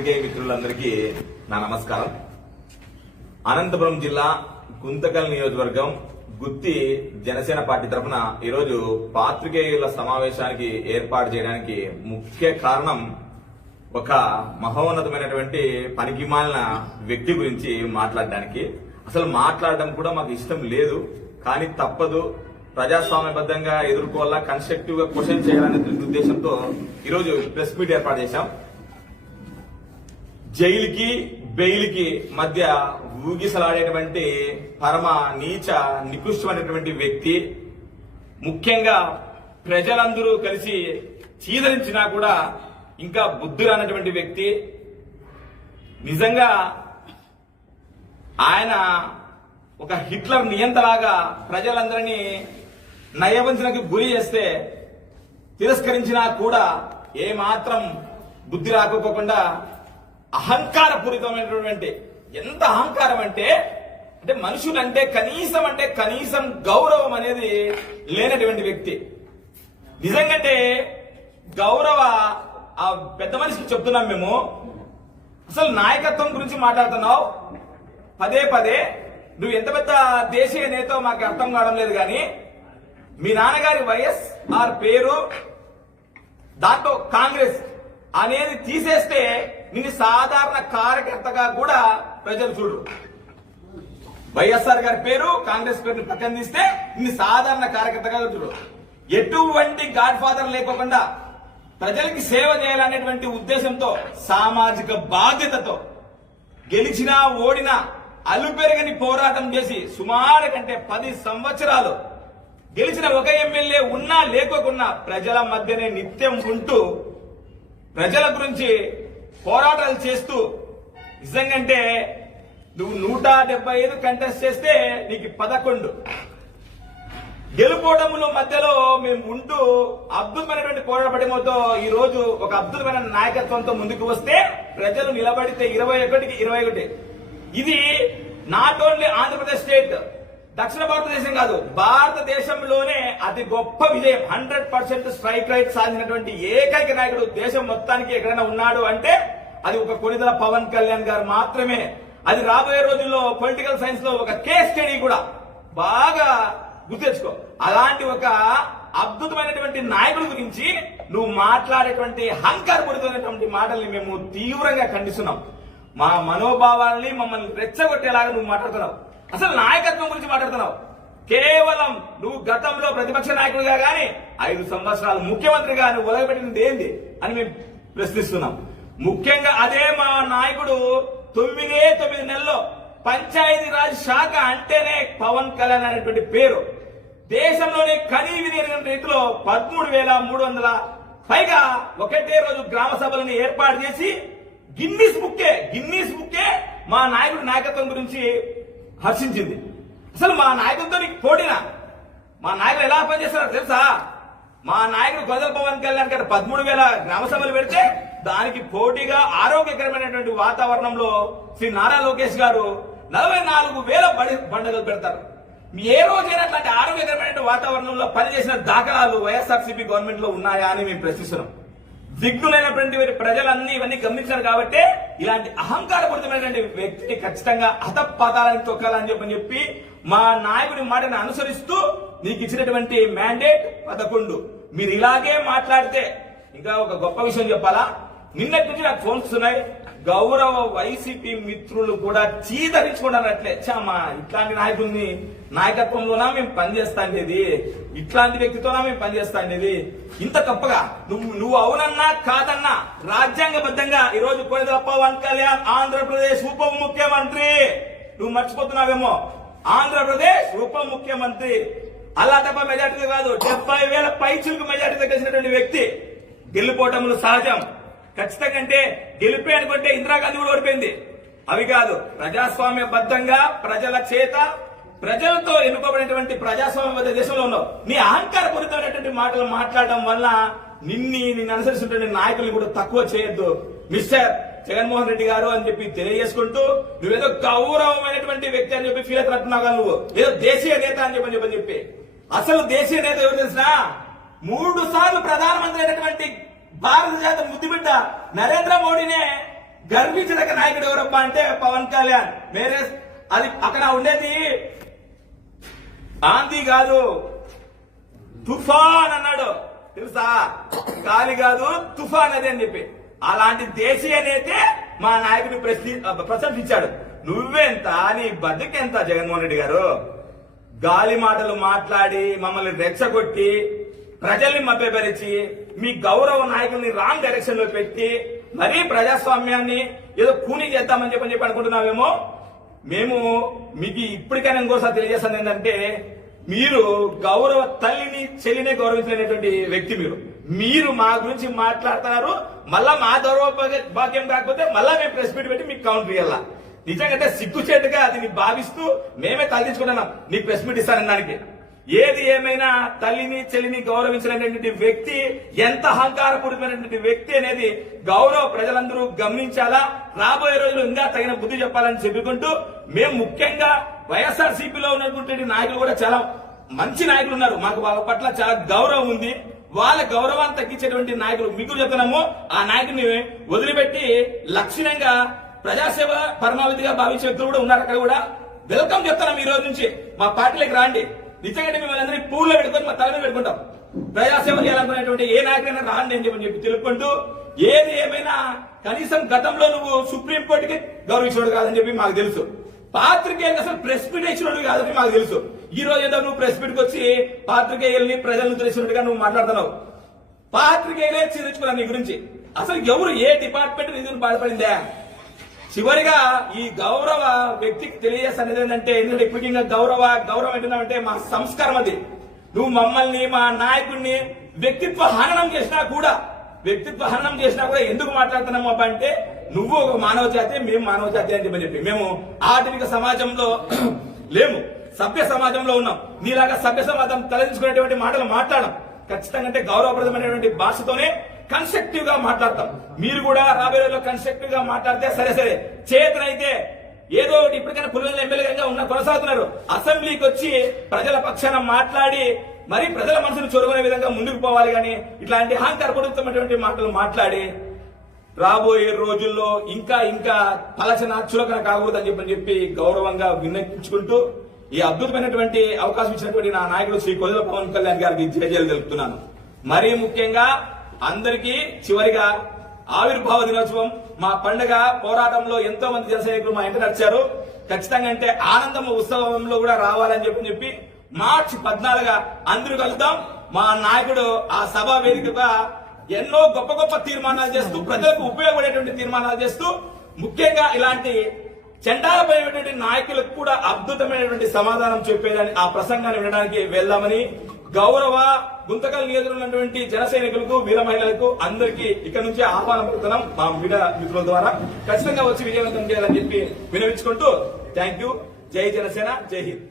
పాత్రికేయ మిత్రులందరికీ నా నమస్కారం అనంతపురం జిల్లా గుంతకల్ నియోజకవర్గం గుత్తి జనసేన పార్టీ తరఫున ఈరోజు పాత్రికేయుల సమావేశానికి ఏర్పాటు చేయడానికి ముఖ్య కారణం ఒక మహోన్నతమైనటువంటి పనికిమాలిన వ్యక్తి గురించి మాట్లాడడానికి అసలు మాట్లాడడం కూడా మాకు ఇష్టం లేదు కానీ తప్పదు ప్రజాస్వామ్యబద్ధంగా ఎదుర్కోవాలా కన్స్ట్రక్టివ్ గా క్వశ్చన్ చేయాలనే ఉద్దేశంతో ఈరోజు ప్రెస్ మీట్ ఏర్పాటు చేశాం జైలుకి బెయిల్కి మధ్య ఊగిసలాడేటువంటి పరమ నీచ నికృష్టమైనటువంటి వ్యక్తి ముఖ్యంగా ప్రజలందరూ కలిసి చీదరించినా కూడా ఇంకా బుద్ధి వ్యక్తి నిజంగా ఆయన ఒక హిట్లర్ నియంతలాగా ప్రజలందరినీ నయవంచనకు గురి చేస్తే తిరస్కరించినా కూడా ఏమాత్రం బుద్ధి రాకపోకుండా పూరితమైనటువంటి ఎంత అహంకారం అంటే అంటే మనుషులంటే కనీసం అంటే కనీసం గౌరవం అనేది లేనటువంటి వ్యక్తి నిజంగంటే గౌరవ ఆ పెద్ద మనిషికి చెప్తున్నాం మేము అసలు నాయకత్వం గురించి మాట్లాడుతున్నావు పదే పదే నువ్వు ఎంత పెద్ద దేశీయ నేత మాకు అర్థం కావడం లేదు కానీ మీ నాన్నగారి వైఎస్ ఆర్ పేరు దాంతో కాంగ్రెస్ అనేది తీసేస్తే నీ సాధారణ కార్యకర్తగా కూడా ప్రజలు చూడు వైఎస్ఆర్ గారి పేరు కాంగ్రెస్ పేరు పక్కన తీస్తే నీ సాధారణ కార్యకర్తగా చూడు ఎటువంటి గాడ్ ఫాదర్ లేకోకుండా ప్రజలకి సేవ చేయాలనేటువంటి ఉద్దేశంతో సామాజిక బాధ్యతతో గెలిచినా ఓడినా అలుపెరగని పోరాటం చేసి సుమారు కంటే పది సంవత్సరాలు గెలిచిన ఒక ఎమ్మెల్యే ఉన్నా లేకోకున్నా ప్రజల మధ్యనే నిత్యం ఉంటూ ప్రజల గురించి పోరాటాలు చేస్తూ నిజంగంటే నువ్వు నూట డెబ్బై ఐదు కంటెస్ట్ చేస్తే నీకు పదకొండు గెలుపోవడంలో మధ్యలో మేము ఉంటూ అద్భుతమైనటువంటి పోరాటపడమతో ఈ రోజు ఒక అద్భుతమైన నాయకత్వంతో ముందుకు వస్తే ప్రజలు నిలబడితే ఇరవై ఒకటికి ఇరవై ఒకటి ఇది నాట్ ఓన్లీ ఆంధ్రప్రదేశ్ స్టేట్ దక్షిణ భారతదేశం కాదు భారతదేశంలోనే అతి గొప్ప విజయం హండ్రెడ్ పర్సెంట్ స్ట్రైక్ రైట్ సాధించినటువంటి ఏకైక నాయకుడు దేశం మొత్తానికి ఎక్కడైనా ఉన్నాడు అంటే అది ఒక కొనిదల పవన్ కళ్యాణ్ గారు మాత్రమే అది రాబోయే రోజుల్లో పొలిటికల్ సైన్స్ లో ఒక కేస్ స్టడీ కూడా బాగా గుర్తెచ్చుకో అలాంటి ఒక అద్భుతమైనటువంటి నాయకుడి గురించి నువ్వు మాట్లాడేటువంటి హంకారపడుతున్నటువంటి మాటల్ని మేము తీవ్రంగా ఖండిస్తున్నాం మా మనోభావాల్ని మమ్మల్ని రెచ్చగొట్టేలాగా నువ్వు మాట్లాడుతున్నావు అసలు నాయకత్వం గురించి మాట్లాడుతున్నావు కేవలం నువ్వు గతంలో ప్రతిపక్ష నాయకుడిగా కానీ ఐదు సంవత్సరాలు ముఖ్యమంత్రిగా నువ్వు వదిలిపెట్టినది ఏంది అని మేము ప్రశ్నిస్తున్నాం ముఖ్యంగా అదే మా నాయకుడు తొమ్మిదే తొమ్మిది నెలల్లో పంచాయతీ రాజ్ శాఖ అంటేనే పవన్ కళ్యాణ్ అనేటువంటి పేరు దేశంలోనే కనీ వినియోగం రీతిలో పదమూడు వేల మూడు వందల పైగా ఒకటే రోజు గ్రామ సభలను ఏర్పాటు చేసి గిన్నీస్ బుక్కే గిన్నీస్ బుక్కే మా నాయకుడు నాయకత్వం గురించి హర్షించింది అసలు మా నాయకులతో నీకు పోటీనా మా నాయకులు ఎలా పనిచేస్తున్నారు తెలుసా మా నాయకుడు గొజల పవన్ కళ్యాణ్ గారు పదమూడు వేల గ్రామ సభలు పెడితే దానికి పోటీగా ఆరోగ్యకరమైనటువంటి వాతావరణంలో శ్రీ నారా లోకేష్ గారు నలభై నాలుగు వేల పండుగలు పెడతారు ఏ రోజైనా అట్లాంటి ఆరోగ్యకరమైన వాతావరణంలో పనిచేసిన దాఖలాలు వైఎస్ఆర్సీపీ గవర్నమెంట్ లో ఉన్నాయా అని మేము ప్రశ్నిస్తున్నాం దిగ్గులైనటువంటి ప్రజలన్నీ ఇవన్నీ గమనించారు కాబట్టి ఇలాంటి అహంకారపూరితమైనటువంటి వ్యక్తిని ఖచ్చితంగా హతపాతాలను తొక్కాలని చెప్పని చెప్పి మా నాయకుడి మాటను అనుసరిస్తూ నీకు ఇచ్చినటువంటి మ్యాండేట్ పదకొండు మీరు ఇలాగే మాట్లాడితే ఇంకా ఒక గొప్ప విషయం చెప్పాలా నిన్నటి నుంచి నాకు ఫోన్స్ ఉన్నాయి గౌరవ వైసీపీ మిత్రులు కూడా చూడనట్లే చామా ఇట్లాంటి నాయకుల్ని నాయకత్వంలోనా మేము పనిచేస్తాండేది ఇట్లాంటి వ్యక్తితోనా మేము పనిచేస్తాండేది ఇంత తప్పగా నువ్వు నువ్వు అవునన్నా కాదన్నా రాజ్యాంగబద్ధంగా ఈరోజు కోయిదల వన్ కళ్యాణ్ ఆంధ్రప్రదేశ్ ఉప ముఖ్యమంత్రి నువ్వు మర్చిపోతున్నావేమో ఆంధ్రప్రదేశ్ ఉప ముఖ్యమంత్రి అలా తప్ప మెజార్టీగా కాదు డెబ్బై వేల పైచులకు మెజార్టీ గెలిచినటువంటి వ్యక్తి గెలుపోవటములు సహజం ఖచ్చితంగా అంటే గెలిపే అనుకుంటే ఇందిరాగాంధీ కూడా ఓడిపోయింది అవి కాదు ప్రజాస్వామ్యబద్ధంగా ప్రజల చేత ప్రజలతో ఎన్నుకోబడినటువంటి ప్రజాస్వామ్యబద్ధ దేశంలో ఉన్నావు నీ పూరితమైనటువంటి మాటలు మాట్లాడడం వల్ల నిన్ని నిన్ను అనుసరిస్తున్న నాయకుల్ని కూడా తక్కువ చేయొద్దు మిస్టర్ జగన్మోహన్ రెడ్డి గారు అని చెప్పి తెలియజేసుకుంటూ నువ్వేదో గౌరవమైనటువంటి వ్యక్తి అని చెప్పి ఫీల్ అవుతున్నట్టున్నావు నువ్వు ఏదో దేశీయ నేత అని చెప్పని చెప్పని చెప్పి అసలు దేశీయ నేత ఎవరు తెలిసినా మూడు సార్లు ప్రధానమంత్రి అయినటువంటి చేత ముద్దుబిడ్డ నరేంద్ర మోడీనే గర్వించిన నాయకుడు ఎవరప్ప అంటే పవన్ కళ్యాణ్ వేరే అది అక్కడ ఉండేది ఆంధీ కాదు తుఫాన్ అన్నాడు తెలుసా గాలి కాదు తుఫాన్ అదే అని చెప్పి అలాంటి దేశీయనైతే నేతే మా నాయకుని ప్రశంసించాడు నువ్వెంత నీ బతుకెంత జగన్మోహన్ రెడ్డి గారు గాలి మాటలు మాట్లాడి మమ్మల్ని రెచ్చగొట్టి ప్రజల్ని మభ్యపరిచి మీ గౌరవ నాయకుల్ని రాంగ్ డైరెక్షన్ లో పెట్టి మరీ ప్రజాస్వామ్యాన్ని ఏదో కూని చేద్దామని చెప్పని చెప్పి అనుకుంటున్నామేమో మేము మీకు ఇప్పటికైనా ఇంకోసారి తెలియజేస్తాను ఏంటంటే మీరు గౌరవ తల్లిని చెల్లిని గౌరవించలేనటువంటి వ్యక్తి మీరు మీరు మా గురించి మాట్లాడుతున్నారు మళ్ళా మా గౌరవ భాగ్యం కాకపోతే మళ్ళా మేము ప్రెస్ మీట్ పెట్టి మీకు కౌంటర్ ఇవ్వాలా నిజంగా సిగ్గుచేటుగా అది భావిస్తూ మేమే తలదించుకుంటున్నాం నీకు ప్రెస్ మీట్ ఇస్తానని దానికి ఏది ఏమైనా తల్లిని చెల్లిని గౌరవించినటువంటి వ్యక్తి ఎంత అహంకారపూరితమైనటువంటి వ్యక్తి అనేది గౌరవ ప్రజలందరూ గమనించాలా రాబోయే రోజులు ఇంకా తగిన బుద్ధి చెప్పాలని చెప్పుకుంటూ మేము ముఖ్యంగా వైఎస్ఆర్ సిపిలో ఉన్నటువంటి నాయకులు కూడా చాలా మంచి నాయకులు ఉన్నారు మాకు వాళ్ళ పట్ల చాలా గౌరవం ఉంది వాళ్ళ గౌరవాన్ని తగ్గించేటువంటి నాయకులు మీకు చెప్తున్నాము ఆ నాయకుని వదిలిపెట్టి లక్షణంగా ప్రజాసేవ పరమావధిగా భావించే వ్యక్తులు కూడా ఉన్నారు అక్కడ కూడా వెల్కమ్ చెప్తున్నాం ఈ రోజు నుంచి మా పార్టీలకు రాండి నిజంగా మిమ్మల్ని అందరినీ పూర్లో పెట్టుకొని మా తల మీద పెట్టుకుంటాం ప్రజాసేవ చేయాలనుకునేటువంటి ఏ నాయకుడైనా రాండి అని చెప్పి చెప్పి తెలుపుకుంటూ ఏది ఏమైనా కనీసం గతంలో నువ్వు సుప్రీంకోర్టుకి గౌరవించడు కాదని చెప్పి మాకు తెలుసు పాత్రికేయులు అసలు ప్రెస్ మీట్ ఇచ్చినట్టు కాదని మాకు తెలుసు ఈ రోజు ఏదో నువ్వు ప్రెస్ మీట్కి వచ్చి పాత్రికేయుల్ని ప్రజలను తెలిసినట్టుగా నువ్వు మాట్లాడుతున్నావు పాత్రికేయులే చీరించుకున్నాను నీ గురించి అసలు ఎవరు ఏ డిపార్ట్మెంట్ నిధులు బాధపడిందా చివరిగా ఈ గౌరవ వ్యక్తికి తెలియజేసినది ఏంటంటే ఎందుకంటే ఇప్పటికీ గౌరవ గౌరవం ఏంటంటే మా సంస్కారం అది నువ్వు మమ్మల్ని మా నాయకుడిని వ్యక్తిత్వ హననం చేసినా కూడా వ్యక్తిత్వ హననం చేసినా కూడా ఎందుకు మాట్లాడుతున్నాం అబ్బా అంటే నువ్వు ఒక మానవ జాతి మేము మానవ జాతి అని చెప్పి చెప్పి మేము ఆధునిక సమాజంలో లేము సభ్య సమాజంలో ఉన్నాం నీలాగా సభ్య సమాజం తలదించుకునేటువంటి మాటలు మాట్లాడడం ఖచ్చితంగా అంటే గౌరవప్రదమైనటువంటి భాషతోనే కన్స్ట్రక్టివ్ గా మాట్లాడతాం మీరు కూడా రాబోయే రోజుల్లో కన్స్ట్రక్టివ్ గా మాట్లాడితే సరే సరే చేతనైతే ఏదో ఒకటి ఇప్పటికైనా పుల్లల ఎమ్మెల్యేగా ఉన్న కొనసాగుతున్నారు అసెంబ్లీకి వచ్చి ప్రజల పక్షాన మాట్లాడి మరి ప్రజల మనసును చొరవనే విధంగా ముందుకు పోవాలి కానీ ఇట్లాంటి అహంకారపడుతున్నటువంటి మాటలు మాట్లాడి రాబోయే రోజుల్లో ఇంకా ఇంకా పలచన చులకన కాకూడదని చెప్పని చెప్పి గౌరవంగా విన్నపించుకుంటూ ఈ అద్భుతమైనటువంటి అవకాశం ఇచ్చినటువంటి నా నాయకుడు శ్రీ కొదల పవన్ కళ్యాణ్ గారికి జయజలు తెలుపుతున్నాను మరీ ముఖ్యంగా అందరికీ చివరిగా ఆవిర్భావ దినోత్సవం మా పండుగ పోరాటంలో ఎంతో మంది జనసైనికులు మా ఇంటి నచ్చారు ఖచ్చితంగా అంటే ఆనందం ఉత్సవంలో కూడా రావాలని చెప్పి చెప్పి మార్చి పద్నాలుగు అందరూ కలుద్దాం మా నాయకుడు ఆ సభా వేదికగా ఎన్నో గొప్ప గొప్ప తీర్మానాలు చేస్తూ ప్రజలకు ఉపయోగపడేటువంటి తీర్మానాలు చేస్తూ ముఖ్యంగా ఇలాంటి చెండాలపై నాయకులకు కూడా అద్భుతమైనటువంటి సమాధానం చెప్పేదని ఆ ప్రసంగాన్ని వినడానికి వెళ్దామని గౌరవ గుంతకల్ నియోజకవర్గం ఉన్నటువంటి జన సైనికులకు వీర మహిళలకు అందరికీ ఇక్కడ నుంచి ఆహ్వానం పడుతున్నాం మా మీడియా మిత్రుల ద్వారా ఖచ్చితంగా వచ్చి విజయవంతం చేయాలని చెప్పి వినవించుకుంటూ థ్యాంక్ యూ జై జనసేన జై హింద్